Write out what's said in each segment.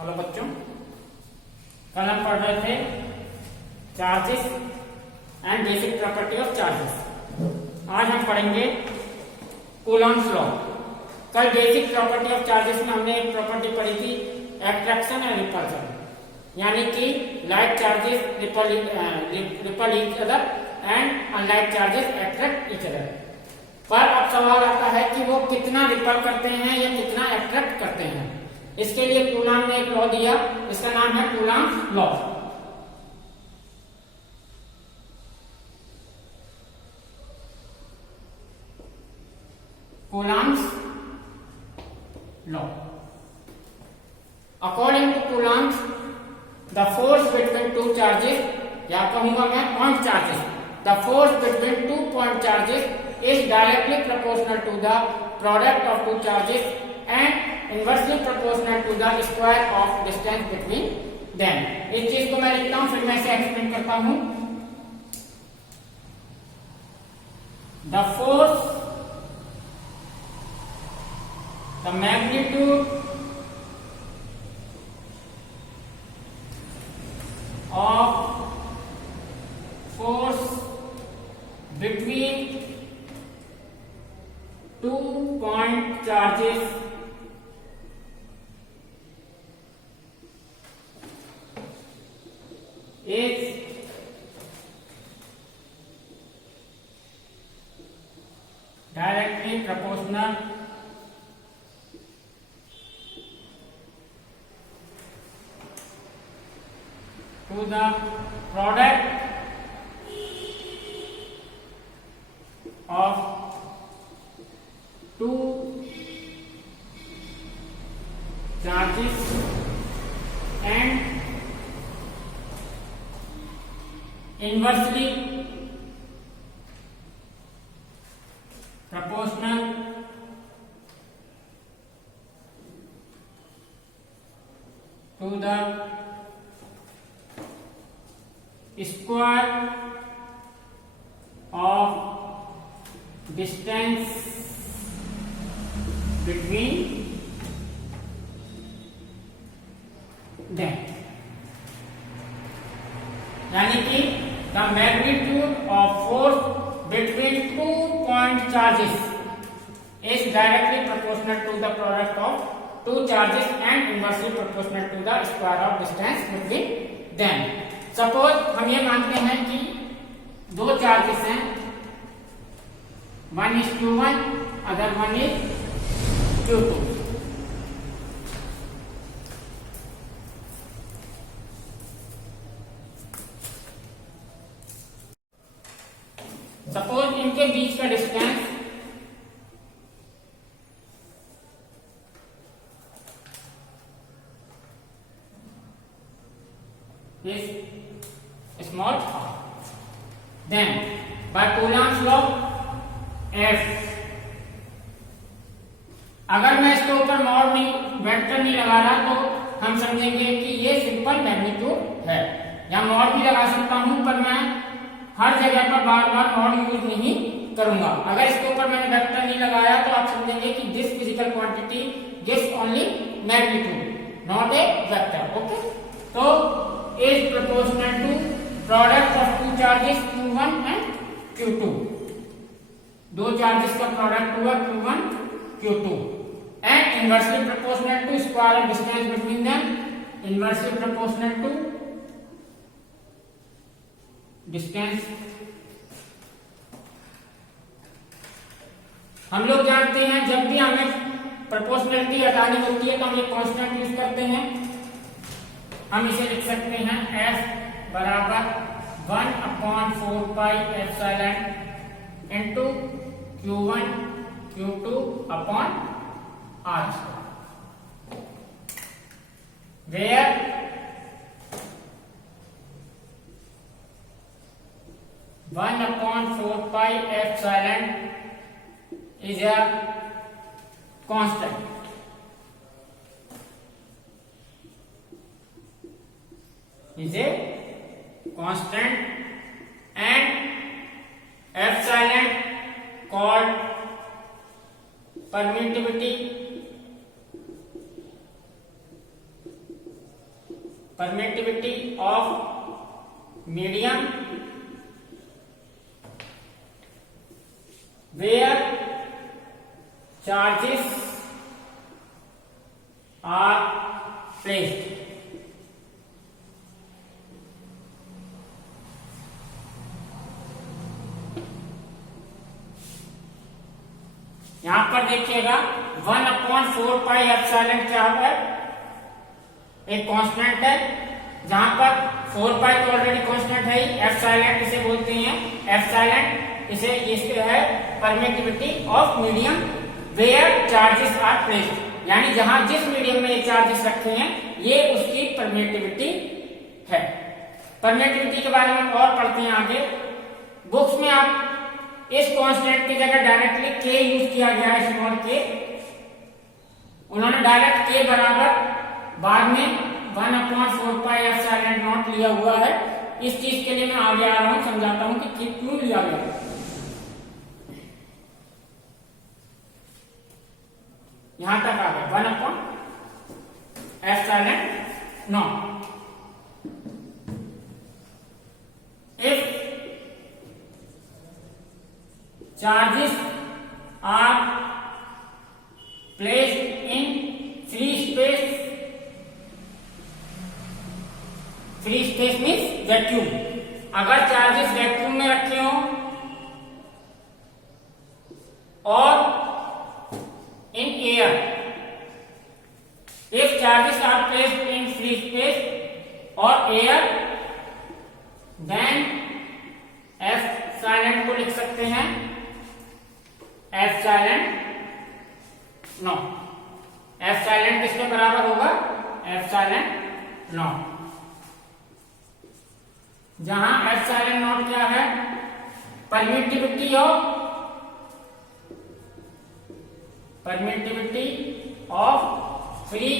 Hello बच्चों, कल हम पढ़ रहे थे charges and basic property of charges. आज हम पढ़ेंगे कूलॉम्स लॉ। कल बेसिक प्रॉपर्टी ऑफ चार्जेस में हमने एक प्रॉपर्टी पढ़ी थी, अट्रैक्शन एंड रिपल्शन, यानी कि like charges ripple each other and unlike charges attract each other. पर अब सवाल आता है कि वो कितना रिपल करते हैं या कितना अट्रैक्ट करते हैं। इसके लिए कूलॉम ने एक लॉ दिया, इसका नाम है Coulomb's law. Coulomb's law. According to Coulomb's, the force between two charges, या कहूंगा मैं point charges, the force between two point charges is directly proportional to the product of two charges and inversely proportional to the square of distance between them। इस चीज को मैं लिखता हूं, फिर मैं इसे एक्सप्लेन करता हूं। The force, the magnitude of force between two point charges is directly proportional to the product of two charges and inversely proportional to the square of distance between them। यानी कि the magnitude of force between two point charges is directly proportional to the product of two charges and inversely proportional to the square of distance between them। Suppose हम ये मानते हैं कि दो charges हैं, one is Q1, other one is Q2। Suppose इनके बीच का distance is small, then by Coulomb's law F, अगर मैं इसके ऊपर मॉड नहीं, वेक्टर नहीं लगा रहा तो हम समझेंगे कि ये सिंपल मैग्नीट्यूड है। या मॉड भी लगा सकता हूं, पर मैं हर जगह पर बार बार मॉड यूज नहीं करूंगा। अगर इसके ऊपर मैंने वेक्टर नहीं लगाया तो आप समझेंगे कि this physical quantity gives only magnitude, not a vector. Okay, तो is proportional to product of two charges Q1 and Q2। दो चार्जेस का प्रोडक्ट हुआ Q1 Q2 and inversely proportional to square of distance between them, inversely proportional to distance. हम लोग जानते हैं जब भी हमें प्रोपोर्शनलिटी हटानी होती है तो हम ये कांस्टेंट यूज करते हैं। हम इसे लिख सकते हैं F बराबर 1/4 pi epsilon into Q1 Q2 upon R square, where one upon 4 pi epsilon is a constant, is a constant and epsilon called permittivity permittivity of medium where charges are placed. यहां पर देखिएगा 1/4πε क्या है, एक constant है, जहां पर 4π तो ऑलरेडी कांस्टेंट है ही, एप्सिलॉन इसे बोलते हैं, एप्सिलॉन इसे इसके है permittivity of medium where charges are placed, यानी जहां जिस मीडियम में ये चार्जेस रखे हैं ये उसकी परमिटिविटी है। परमिटिविटी के बारे में और पढ़ते हैं आगे। बुक्स में आप इस कांस्टेंट की जगह डायरेक्टली के यूज किया गया है, स्मॉल के, उन्होंने डायरेक्ट के बराबर बाद में 1/4πε0 लिया हुआ है। इस चीज के लिए मैं आगे आ रहा हूं, समझाता हूं कि क्यों लिया गया। यहां तक आ गया 1/ε0। If charges are placed in free space, free space means vacuum, अगर चार्जेस वैक्यूम में रखे हो और in air, if charges are placed in free space or air, then epsilon को लिख सकते हैं एप्सिलॉन नॉट। एप्सिलॉन किसके बराबर होगा, एप्सिलॉन नॉट, जहां एप्सिलॉन नॉट क्या है, परमिटिविटी ऑफ फ्री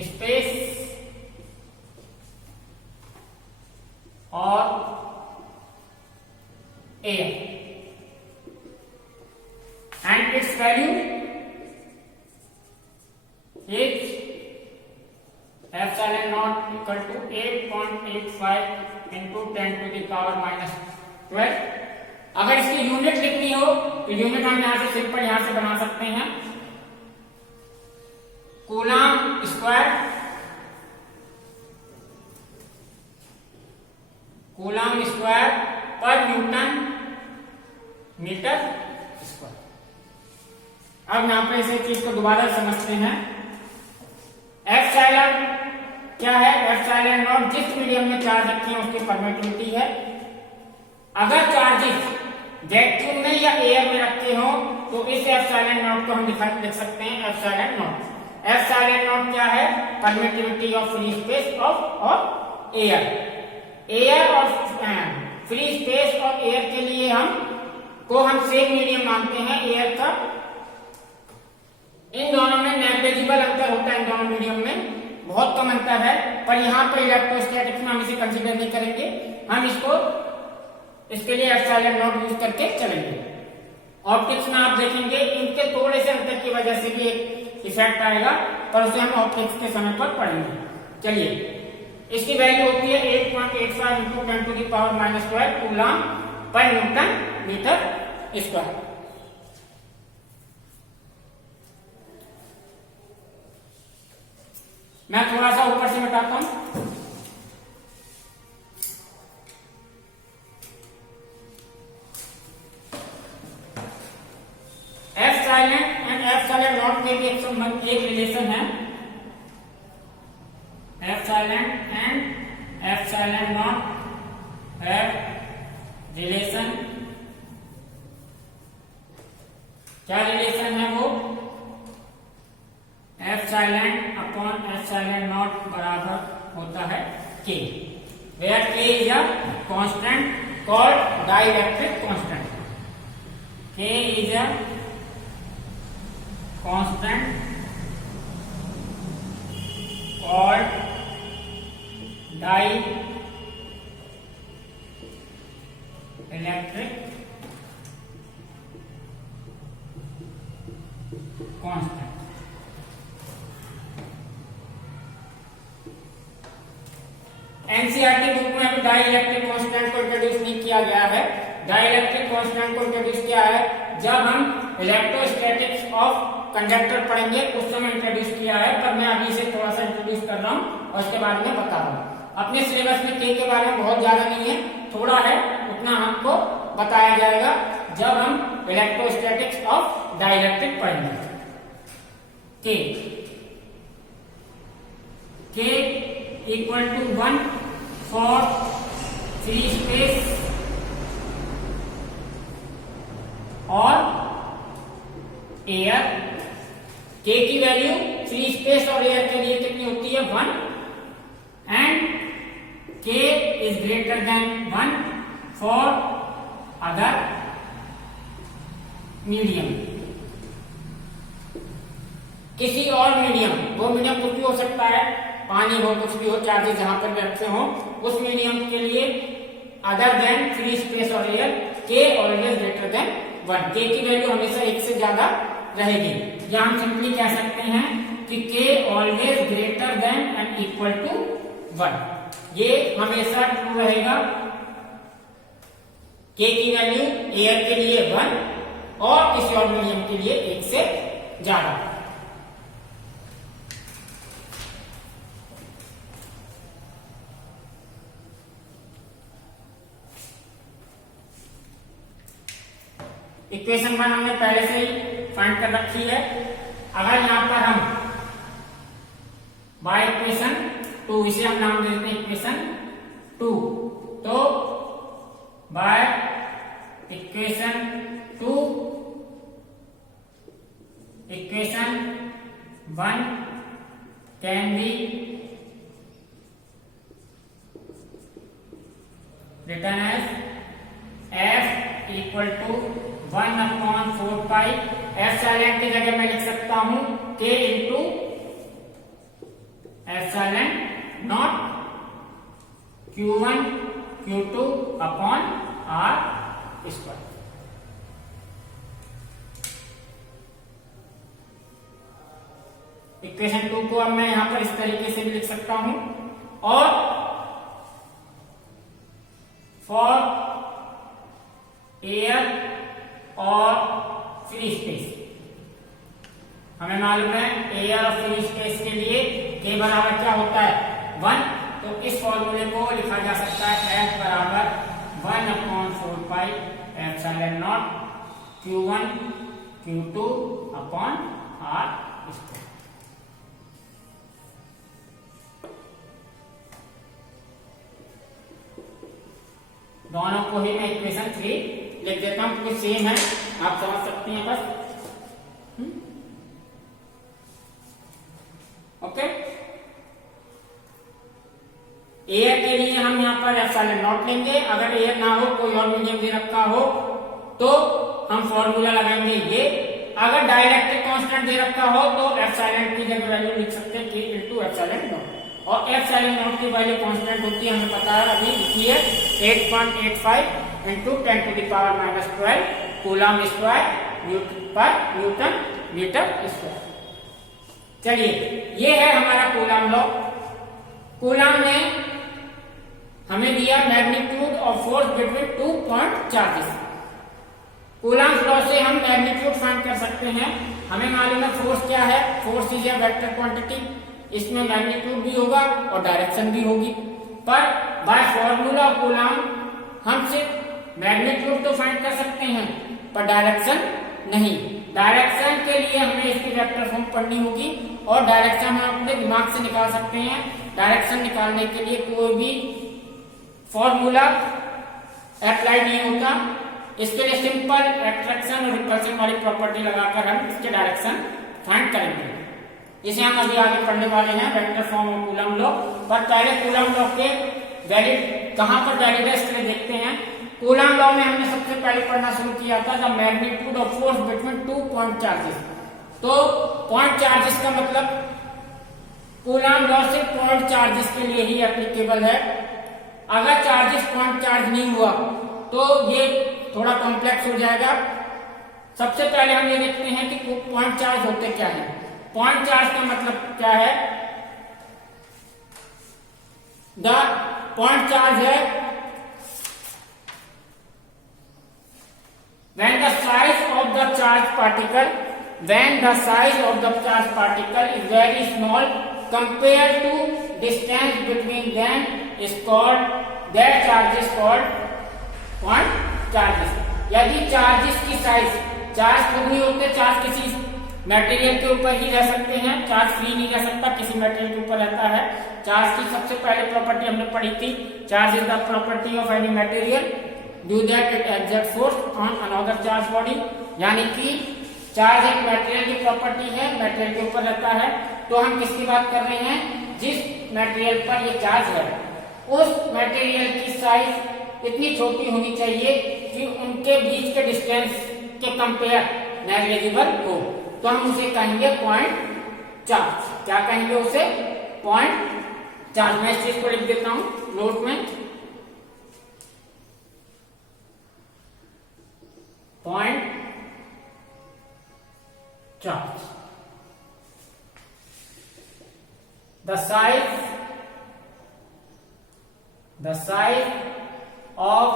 स्पेस और air, and its value is epsilon naught equal to 8.85 into 10 to the power minus 12। अगर इसकी यूनिट लिखनी हो तो यूनिट हम यहां से सिंपल यहां से बना सकते हैं, कूलम स्क्वायर, कूलम स्क्वायर पर न्यूटन मीटर स्क्वायर। अब यहां पे इस चीज को दोबारा समझते हैं। एप्सिलॉन क्या है, एप्सिलॉन नॉट जिस मीडियम में चार्ज रखे हैं उसकी परमिटिविटी है। अगर चार्जेस वैक्यूम में या एयर में रखे हो तो इस एप्सिलॉन नॉट को हम लिख सकते हैं एप्सिलॉन नॉट। एप्सिलॉन नॉट क्या है, परमिटिविटी ऑफ फ्री स्पेस और एयर। एयर और फ्री स्पेस और एयर के लिए हम सेम मीडियम मानते हैं एयर का। इन दोनों में नेग्लिजिबल अंतर होता है, इन दोनों मीडियम में बहुत कम अंतर है, पर यहाँ पर इलेक्ट्रोस्टैटिक्स में हम इसे कंसीडर नहीं करेंगे, हम इसके लिए एप्सिलॉन नॉट यूज करके चलेंगे। ऑप्टिक्स में आप देखेंगे इनके थोड़े से अंतर की वजह से भी एक इफेक्ट आएगा, पर उसे हम ऑप्टिक्स के समय पर पढ़ेंगे। चलिए, इसकी वैल्यू होती है 8.85 into 10 to the power minus 12 coulomb per newton metre square. मैं थोड़ा सा ऊपर से मिटाता हूं। एप्सिलॉन एंड एप्सिलॉन नॉट में भी एक रिलेशन है। Epsilon and epsilon not have relation. क्या रिलेशन है वो, एप्सिलॉन अपॉन एप्सिलॉन नॉट बराबर होता है K, where K is a constant called dielectric constant. K is a constant called dielectric constant. NCERT book में अभी डाई इलेक्ट्रिक कांस्टेंट को introduce नहीं किया गया है। डाई इलेक्ट्रिक कांस्टेंट को इंट्रोड्यूस किया है जब हम इलेक्ट्रोस्टैटिक्स ऑफ कंडक्टर पढ़ेंगे उस समय इंट्रोड्यूस किया है, पर मैं अभी से थोड़ा सा इंट्रोड्यूस कर रहा हूँ और उसके बारे में बता रहा हूँ। अपने सिलेबस में के बारे में बहुत ज्यादा नहीं है, थोड़ा है, उतना हमको बताया जाएगा जब हम इलेक्ट्रोस्टैटिक्स ऑफ डाइलेक्ट्रिक पढ़ेंगे। K equal to 1 for free space और एयर। के की वैल्यू फ्री स्पेस और एयर के लिए कितनी होती है? 1, and K is greater than 1 for other medium. किसी और मीडियम, वो मीडियम कुछ भी हो सकता है, पानी हो, कुछ भी हो, चार्जेस जहां पर भी रखे हो, उस मीडियम के लिए अदर देन फ्री स्पेस और एयर के ऑलवेज ग्रेटर देन 1। के की वैल्यू हमेशा 1 से ज्यादा रहेगी, या हम सिंपली कह सकते हैं कि K always greater than and equal to 1। ये हमेशा ट्रू रहेगा। के की वैल्यू एयर के लिए 1 और किसी और मीडियम के लिए 1 से ज्यादा। इक्वेशन 1 हमने पहले से ही फाइंड कर रखी है। अगर यहां पर हम बाय इक्वेशन 2, इसे हम नाम देते हैं इक्वेशन 2, तो by equation 2 equation 1 can be written as f equal to 1/4 pi. Epsilon की जगह मैं लिख सकता हूं k into epsilon naught q1 q2 upon r square. Equation 2 को अब मैं यहां पर इस तरीके से भी लिख सकता हूं, और फॉर एयर और फ्री स्पेस हमें मालूम है एयर और फ्री स्पेस के लिए के बराबर क्या होता है? 1। तो इस फॉर्मूले को लिखा जा सकता है F बराबर 1/4 pi epsilon naught q1 q2 upon r square. दोनों को ही मैं इक्वेशन 3 लिख देता हूं क्योंकि सेम है, आप समझ सकते हैं बस। ओके, एयर के लिए हम यहां पर एप्सिलॉन नॉट लेंगे। अगर एयर ना हो, कोई और मीडियम दे रखा हो, तो हम फॉर्मूला लगाएंगे ये। अगर डाइलेक्ट्रिक कांस्टेंट दे रखा हो तो एप्सिलॉन की जगह वैल्यू लिख सकते हैं के इंटू एप्सिलॉन नॉट, और एप्सिलॉन नॉट की वैल्यू कांस्टेंट होती है, हमें पता है, अभी लिखिए 8.85 इंटू 10⁻⁻12 कूलम स्क्वायर पर न्यूटन मीटर स्क्वायर। चलिए, ये है हमारा कूलम लॉ। कूलम ने हमें दिया magnitude of force between 2 point charges. Coulomb law से हम मैग्नीट्यूड फाइंड कर सकते हैं। हमें मालूम है फोर्स क्या है, force is a vector quantity. इसमें मैग्नीट्यूड भी होगा और डायरेक्शन भी होगी, पर बाय फॉर्मूला ऑफ कूलम हम सिर्फ मैग्नीट्यूड तो फाइंड कर सकते हैं पर डायरेक्शन नहीं। डायरेक्शन के लिए हमें इसकी वेक्टर फॉर्म पढ़नी होगी, और डायरेक्शन हम अपने दिमाग से निकाल सकते हैं। डायरेक्शन निकालने के लिए कोई भी फॉर्मूला अप्लाई नहीं होता। इसके लिए सिंपल एट्रैक्शन और रिपल्शन वाली प्रॉपर्टी लगाकर हम इसके डायरेक्शन फाइंड करेंगे। इसे हम अभी आगे पढ़ने वाले हैं, vector form of coulomb law. पर पहले कूलम लॉ के वैलिड कहां पर वैलिड है इसके लिए देखते हैं। कूलम लॉ में हमने सबसे पहले पढ़ना शुरू किया था the magnitude of force between 2 point charges. तो पॉइंट चार्जेस का मतलब कूलम लॉ सिर्फ पॉइंट चार्जेस के लिए ही एप्लीकेबल है। अगर चार्जेस पॉइंट चार्ज नहीं हुआ तो ये थोड़ा कॉम्प्लेक्स हो जाएगा। सबसे पहले हम ये देखते हैं कि पॉइंट चार्ज होते क्या है। पॉइंट चार्ज का मतलब क्या है? द पॉइंट चार्ज है when the size of the charged particle is very small compared to distance between them is called that charge is called point charges। यदि चार्जेस की साइज, चार्ज खुद नहीं होते, चार्ज किसी मटेरियल के ऊपर ही रह सकते हैं, चार्ज फ्री नहीं रह सकता, किसी मटेरियल के ऊपर रहता है। चार्ज की सबसे पहले प्रॉपर्टी हमने पढ़ी थी, charge is the property of any material due that it exert force on another charge body. यानी कि चार्ज एक मटेरियल की प्रॉपर्टी है, मटेरियल के ऊपर रहता है। तो हम किसकी बात कर रहे हैं? जिस मटेरियल पर ये चार्ज है उस मटेरियल की साइज इतनी छोटी होनी चाहिए कि उनके बीच के डिस्टेंस के कंपेयर नेग्लिजिबल हो, तो हम उसे कहेंगे पॉइंट चार्ज। क्या कहेंगे उसे? Point charge. मैं इस चीज को लिख देता हूं नोट में, point charge. The size of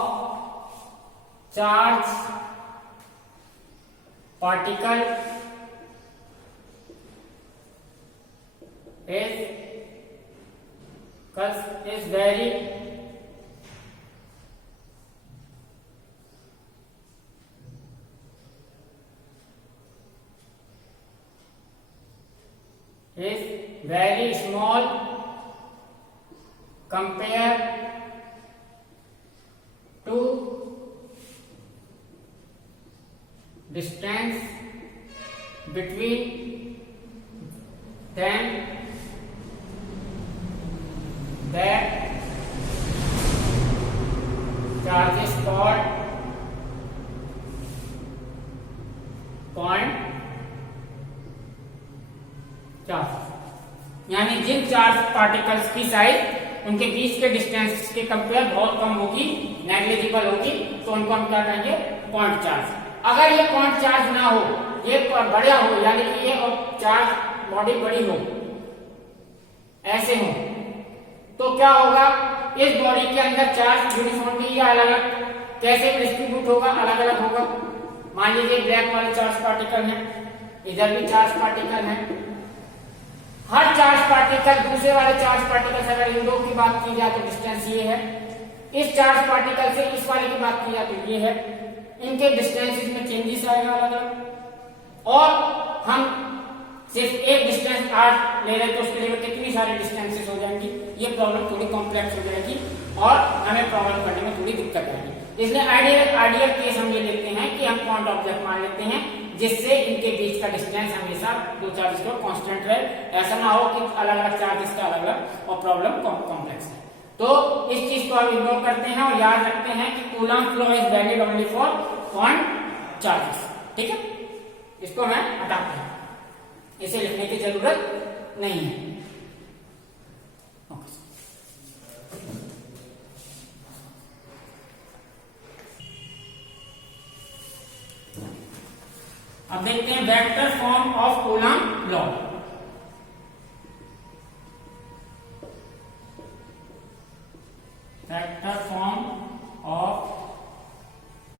charge particle is very small compared to distance between them, that charge is called point charge. यानी जिन चार्ज पार्टिकल्स की साइज उनके बीच के डिस्टेंस के कंपेयर बहुत कम होगी, नेग्लिजिबल होगी, तो उनको हम क्या कहेंगे? Point charge. अगर ये पॉइंट चार्ज ना हो, ये बड़ा हो, यानी कि ये चार्ज बॉडी बड़ी हो, ऐसे हो, तो क्या होगा? इस बॉडी के अंदर चार्ज यूनिफॉर्मली या अलग अलग कैसे डिस्ट्रीब्यूट होगा? अलग अलग होगा। मान लीजिए ब्लैक वाले चार्ज पार्टिकल है, इधर भी चार्ज पार्टिकल है। हर चार्ज पार्टिकल दूसरे वाले चार्ज पार्टिकल से, अगर इन दो की बात की जाए तो डिस्टेंस ये है, इस चार्ज पार्टिकल से इस वाले की बात की जाए तो ये है, इनके डिस्टेंसेस में चेंजेस आएगा अलग अलग। और हम सिर्फ एक डिस्टेंस r ले रहे तो उसके लिए कितनी सारी डिस्टेंसेस हो जाएंगी। ये प्रॉब्लम थोड़ी कॉम्प्लेक्स हो जाएगी और हमें प्रॉब्लम करने में थोड़ी दिक्कत आएगी। इसलिए आइडियल केस हम ये लेते हैं कि हम पॉइंट ऑब्जेक्ट मान लेते हैं, जिससे इनके बीच का डिस्टेंस हमेशा दो चार्जेस का कांस्टेंट रहे। ऐसा ना हो कि अलग अलग चार्जेस का अलग अलग और प्रॉब्लम कॉम्प्लेक्स है। तो इस चीज को हम इग्नोर करते हैं और याद रखते हैं कि coulomb flow is valid only for point charges. ठीक है, इसको मैं हटाता हूं, इसे लिखने की जरूरत नहीं है। अब देखते हैं vector form of coulomb law.